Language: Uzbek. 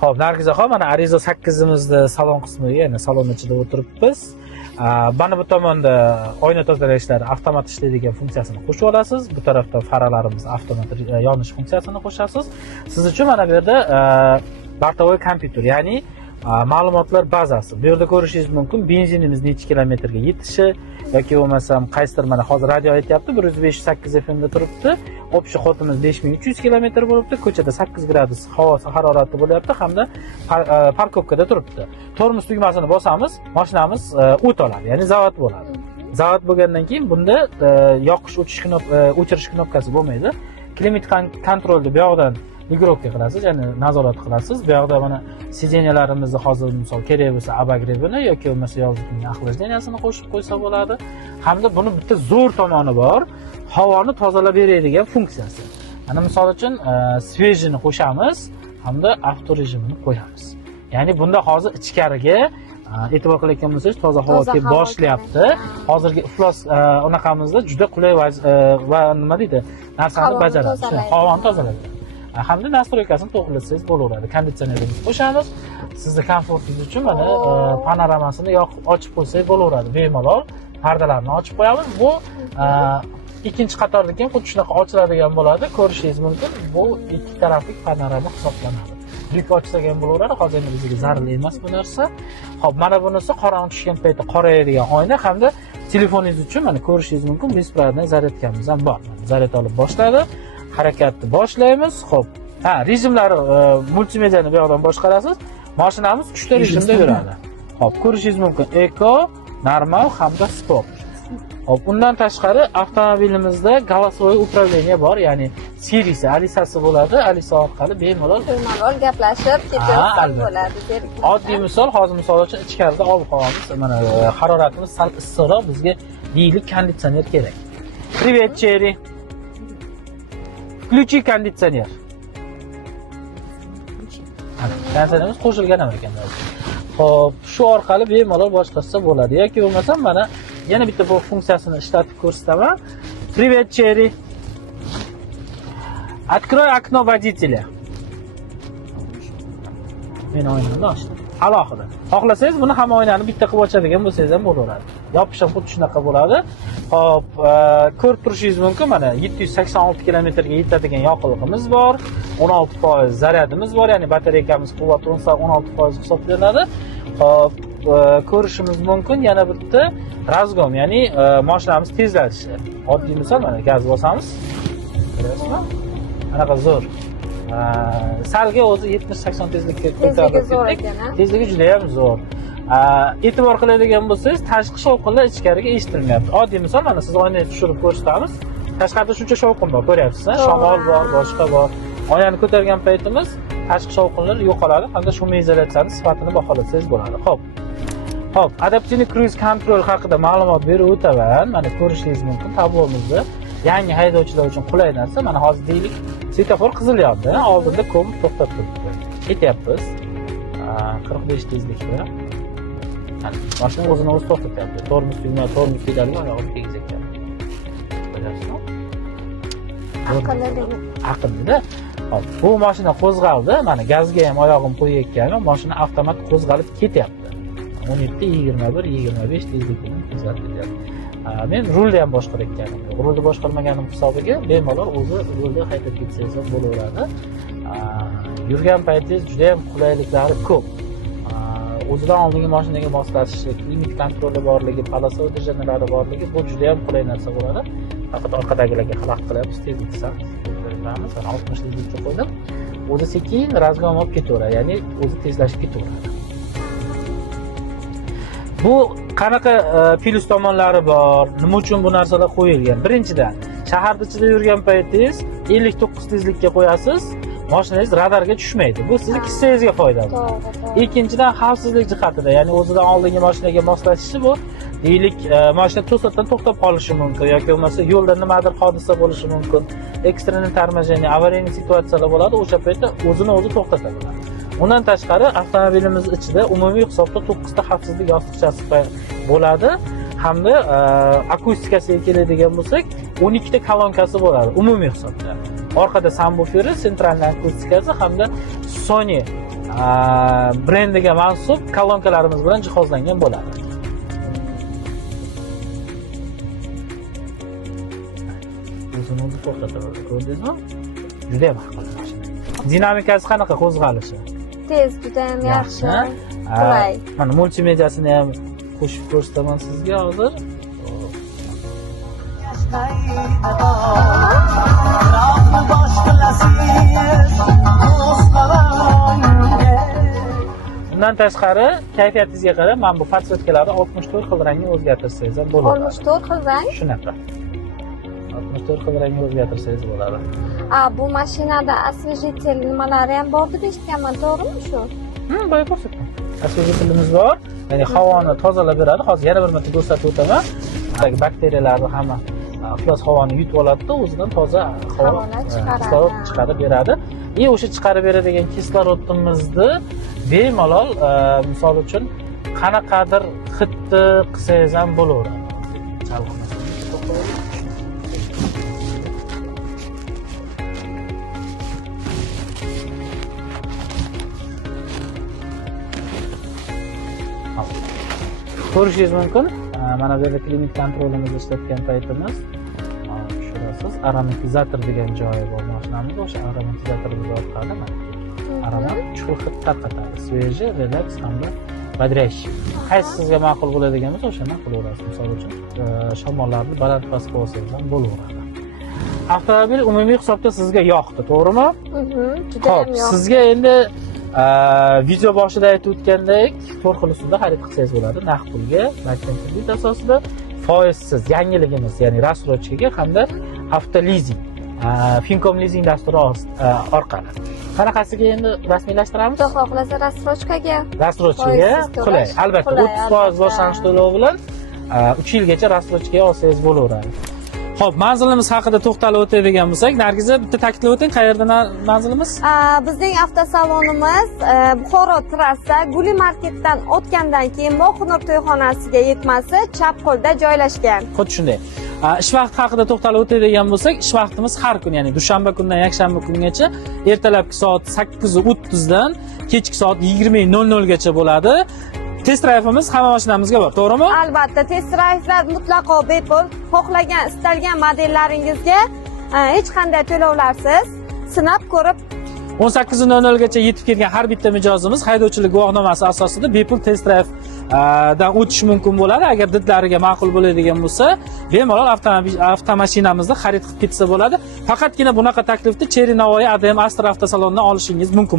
Xo'p, Nargizaxon, mana Arizo 8imizni salon qismiga, ya'ni salon ichida o'tiribmiz. Mana bu tomonda oyna tozalashlari avtomat ishlaydigan funksiyasini qo'shib olasiz. Bu tarafda faralarimiz avtomat yonish funksiyasini qo'shasiz. Siz uchun mana bu yerda bortovoy kompyuter, ya'ni ma'lumotlar bazasi. Bu yerda ko'rishingiz mumkin benzinimiz necha kilometrga yetishi yoki bo'lmasam qaysidir mana hozir radio aytyapti 105.8 FM da turibdi. Общий xotimiz 5300 kilometr bo'libdi. Ko'chada 8 gradus havo harorati bo'lyapti hamda parkovkada turibdi. Tormoz tugmasini bosamiz, mashinamiz o't oladi, ya'ni zavod bo'ladi. Zavod bo'lgandan keyin bunda yoqish, o'chirish knopkasi bo'lmaydi. Klimat kontrolni bu yoqdan migroga qilasiz, ya'ni nazorat qilasiz. Bu yoqda mana sidenyalarimizni hozir misol kerak bo'lsa abagrebini yoki bo'lmasa yozuvning axlajdeniyasini qo'shib qo'ysa bo'ladi. Hamda buni bitta zo'r tomoni bor, havoni tozalab beradigan funksiyasi. Mana misol uchun svejini qo'shamiz hamda avto rejimini qo'yamiz. Ya'ni bunda hozir ichkariga e'tibor qilayotgan bo'lsangiz toza havo kelib boshlayapti. Hozirgi iflos unaqamizda juda qulay va nima deydi, narsani bajaradi. Havoni tozalaydi. Hamda nastroykasini to'g'rilasangiz bo'laveradi. Konditsionerimizni qo'shamiz. Sizni komfortingiz uchun mana panoramasini yoqib ochib qo'ysangiz bo'laveradi. Bemalol pardalarni ochib qo'yamiz. Bu ikkinchi qatordan xuddi shunaqa ochiladigan bo'ladi. Ko'rishingiz mumkin. Bu ikki tarafli panorama hisoblanadi. Yuk ochsak ham bo'laveradi. Hozir bizga zarur emas bu narsa. Xo'p, mana bunisi qorong'i tushgan paytda qorayadigan oyna hamda telefoningiz uchun mana ko'rishingiz mumkin besprovодной zaryadkamiz ham bor. Zaryad olib boshladi. Harakatni boshlaymiz. Xo'p. Rejimlari multimediani bu yoqdan boshqarasiz. Mashinamiz 3 ta rejimda yuradi. Xo'p, ko'rishingiz mumkin Eco, normal hamda sport. Xo'p, undan tashqari avtomobilimizda голосовой управление bor, ya'ni serisi, alisasi bo'ladi. Alisa orqali bemalol gaplashib ketsa bo'ladi. Oddiy misol, hozir misol uchun ichkarida ob-havomiz, mana haroratimiz sal issiqroq, bizga deylik konditsioner kerak. Привет, Cherry. Включи кондиционер. Konditsionerimiz qo'shilgan ekan. Xo'p, shu orqali bemalol boshqarsa bo'ladi. Yoki bo'lmasa mana yana bitta bu funksiyasini ishlatib ko'rsataman. Привет, Cherry. Открой окно водителя. Men oynani ochdim. Alohida. Xohlasangiz buni ham oynani bitta qilib ochadigan bo'lsangiz ham bo'laveradi. Yopish ham xuddi shunaqa bo'ladi. Hop, ko'rib turishingiz mumkin, mana 786 kilometrga yetadigan yoqilg'imiz bor, 16% zaryadimiz bor, ya'ni batareykamiz quvvati 16% hisoblanadi. Hop, ko'rishimiz mumkin yana bitta razgom, ya'ni mashinamiz tezlatishi. Oddiy misol, mana gaz bosamiz. Ko'rasizmi? Anaqa zo'r. Salga o'zi 70-80 tezlikka ko'tarilib, tezligi juda ham zo'r. E'tibor qiladigan bo'lsangiz, tashqi shovqinlar ichkariga eshitilmayapti. Oddiy misol, mana siz oynaga tushirib ko'rsatamiz. Tashqarida shuncha shovqin bor, ko'ryapsiz-a? Shamol bor, boshqa bor. Oynani ko'targan paytimiz tashqi shovqinlar yo'qoladi, hamda shumoizolyatsiyaning sifatini baholasangiz bo'ladi. Xo'p. Xo'p, adaptivniy cruise control haqida ma'lumot berib o'taman. Mana ko'rishingiz mumkin, tabomizda yangi haydovchilar uchun qulay narsa. Mana hozir deylik, svetofor qizil yondi, oldinda kom to'xtab turibdi. Ketyapmiz. 45 tezlikda. Mashina o'zini o'zi to'xtatyapti. Tormoz pedaliga oyog'ini tegizyapti. Ko'ryapsizmi? Aqllida. Hop, bu mashina qo'zg'aldi. Mana gazga ham oyog'im qo'yayotganim, mashina avtomat qo'zg'alib ketyapti. 17, 21, 25 tezlik bilan qo'zg'alib ketyapti. Men rulni ham boshqarayotganim yo'q. Rulni boshqarmaganim hisobiga bemalol o'zi rulni haydab ketsangiz ham bo'laveradi. Yurgan paytingiz juda ham qulayliklari ko'p. O'zidan oldingi mashinaga moslashishi, klimat kontroli borligi, palasovoy движениялari borligi bu juda ham qulay narsa bo'ladi. Faqat orqadagilarga xalaqit qilyapmiz, tezlikni ko'taramiz. 60 tezlikka qo'ydim. O'zi sekin razgom olib ketaveradi, ya'ni o'zi tezlashib ketaveradi. Bu qanaqa plyus tomonlari bor? Nima uchun bu narsalar qo'yilgan? Birinchidan, shaharda ichida yurgan paytingiz 59 tezlikka qo'yasiz, mashinangiz radarga tushmaydi. Bu sizning kissangizga foydali. Ikkinchidan, xavfsizlik jihatida, ya'ni o'zidan oldingi mashinaga moslashishi bu, deylik, mashina to'satdan to'xtab qolishi mumkin yoki bo'lmasa yo'lda nimadir hodisa bo'lishi mumkin. Ekstremniy tormojeniya, avariyniy situatsiyalar bo'ladi, o'sha paytda o'zini o'zi to'xtatadi. Undan tashqari avtomobilimiz ichida umumiy hisobda 9 ta xavfsizlik yostiqchasi bo'ladi hamda akustikasiga keladigan bo'lsak 12 ta kolonkasi bo'ladi umumiy hisobda. Orqada subwooferi, sentralniy akustikasi hamda Sony brendiga mansub kolonkalarimiz bilan jihozlangan bo'ladi. O'zini o'zi to'xtatadi. Ko'rdingizmi? Juda ham aqlli mashina. Dinamikasi qanaqa qo'zg'alishi? Tez, juda ham yaxshi. Qulay. Mana multimediasini ham qo'shib ko'rsataman sizga hozir. Bundan tashqari, kayfiyatingizga qarab, mana bu podsetkalarni 64 xil rangga o'zgartirsangiz ham bo'ladi. 64 xil rang? Shunaqa. 64 xil rangga o'zgartirsangiz bo'ladi. Bu mashinada освежитель nimalari ham bor deb eshitganman, to'g'rimi shu? Boya ko'rsatdim. Освежителimiz bor. Ya'ni havoni tozalab beradi. Hozir yana bir marta ko'rsatib o'taman. Bakteriyalarni hamma iflos havoni yutib oladi-da, o'zidan toza havo kislorod chiqarib beradi. O'sha chiqarib beradigan kislorodimizni bemalol, misol uchun qanaqadir hidni qilsangiz ham bo'laveradi. Ko'rishingiz mumkin. Mana bu yerda klinik kontrolimizni ishlatgan paytimiz ko'rasiz, aromatizator degan joyi bor mashinamizda. O'sha aromatizatorimiz orqali aromat chuqur hid tarqatadi. Sveji, relaks hamda boдрящий. Qaysi sizga ma'qul bo'ladigan bo'lsa, o'shani qilaverasiz. Misol uchun, shamollarni baland-past qilsangiz ham bo'laveradi. Avtomobil umumiy hisobda sizga yoqdi, to'g'rimi? Juda ham yoqdi. Sizga endi video boshida aytib o'tgandek, 4 xil usulda xarid qilsangiz bo'ladi. Naqd pulga, bank kredit asosida, foizsiz, yangiligimiz, ya'ni рассрочкаga hamda avtolizing, Fincom leasing dasturi orqali. Qanaqasiga endi rasmiylashtiramiz? Xudo xohlasa рассрочкаga. Rassrochkaga qulay. Albatta, 30% boshlanish to'lovi bilan 3 yilgacha rassrochkaga olsangiz bo'laveradi. Xo'p, manzilimiz haqida to'xtalib o'tadigan bo'lsak, Nargiza bitta ta'kidlab o'ting, qayerda manzilimiz? Bizning avtosalonimiz Buxoro trassa Guli marketdan o'tgandan keyin Mo'xnur to'yxonasiga yetmasi chap qo'lda joylashgan. Xuddi shunday. Ish vaqti haqida to'xtalib o'tadigan bo'lsak, ish vaqtimiz har kun, ya'ni dushanba kundan yakshanba kungacha ertalabki soat 8:30 dan kechki soat 20:00 gacha bo'ladi. Test drayvimiz hamma mashinamizga bor, to'g'rimi? Albatta, test drayvlar mutlaqo bepul. Xohlagan, istalgan modellaringizga hech qanday to'lovlarsiz sinab ko'rib 18:00 gacha yetib kelgan har bitta mijozimiz haydovchilik guvohnomasi asosida bepul test drive dan o'tish mumkin bo'ladi. Agar didlariga ma'qul bo'ladigan bo'lsa, bemalol avtomashinamizni xarid qilib ketsa bo'ladi. Faqatgina bunaqa taklifni Cherry Navoiy ADM Astra avtosalonidan olishingiz mumkin.